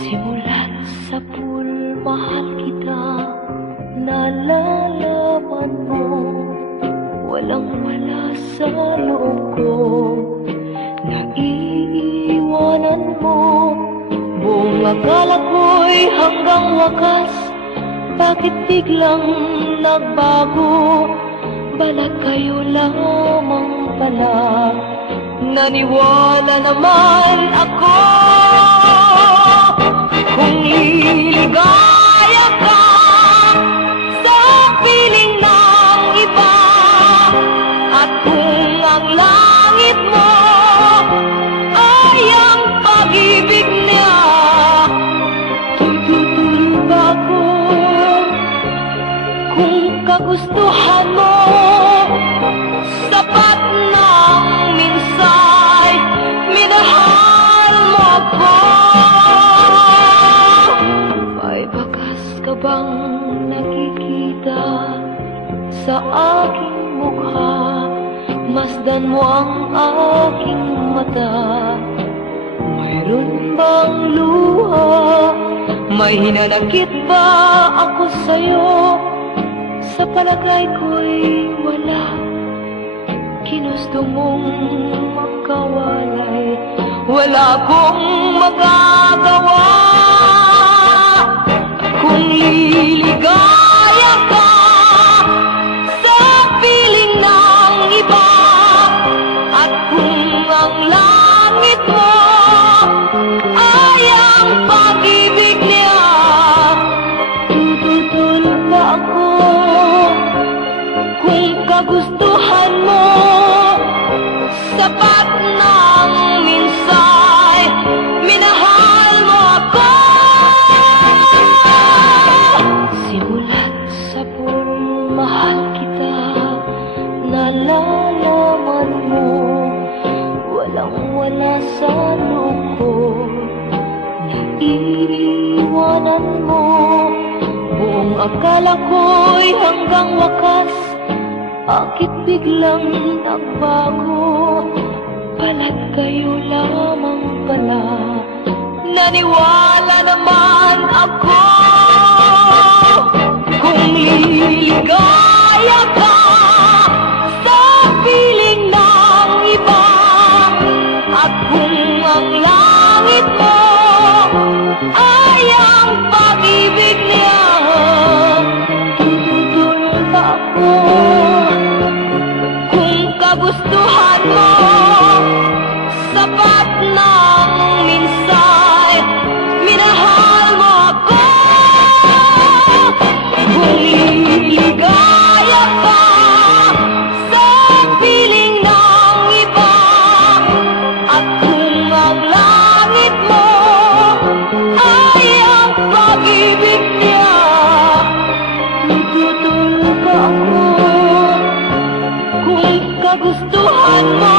Simulat sa pool, mahal kita, nalalaman mo, walang-wala sa loob ko, naiiwanan mo. Buong akala ko'y hanggang wakas, bakit biglang nagbago? Balat kayo lamang pala, naniwala naman ako. Kung liligaya ka sa piling ng iba, at kung ang langit mo ay ang pag-ibig niya, tutuloy ba ako? Kung kagustuhan mo, sapat ng minsay, minahal mo ako. May bakas ka bang nakikita sa aking mukha? Masdan mo ang aking mata, mayroon bang luha? May hinanakit ba ako sa'yo? Sa palagay ko'y wala. Ginusto mong magkawalay, wala akong magagawa. Kung liligaya ka sa piling ng iba, at kung ang langit mo ay ang pag-ibig niya, tututol ba ako? Kung kagustuhan mo, sapat ng minsay, minahal mo ako. Simulat sa pool, mahal kita, nalalaman mo, walang-wala sa loob ko, naiiwanan mo. Buong akala ko'y hanggang wakas, bakit biglang nagbago? Balat kayo lamang pala, naniwala naman ako. Kung liligaya ka sa piling ng iba, at kung ang langit mo ay ang pag-ibig niya, tututol ba ako? Kagustuhan mo, sapat ng minsay, minahal mo ako. Kung liligaya ka sa piling ng iba, at kung ang langit mo ay ang pag-ibig niya, tututol ba ako? Kung kagustuhan mo,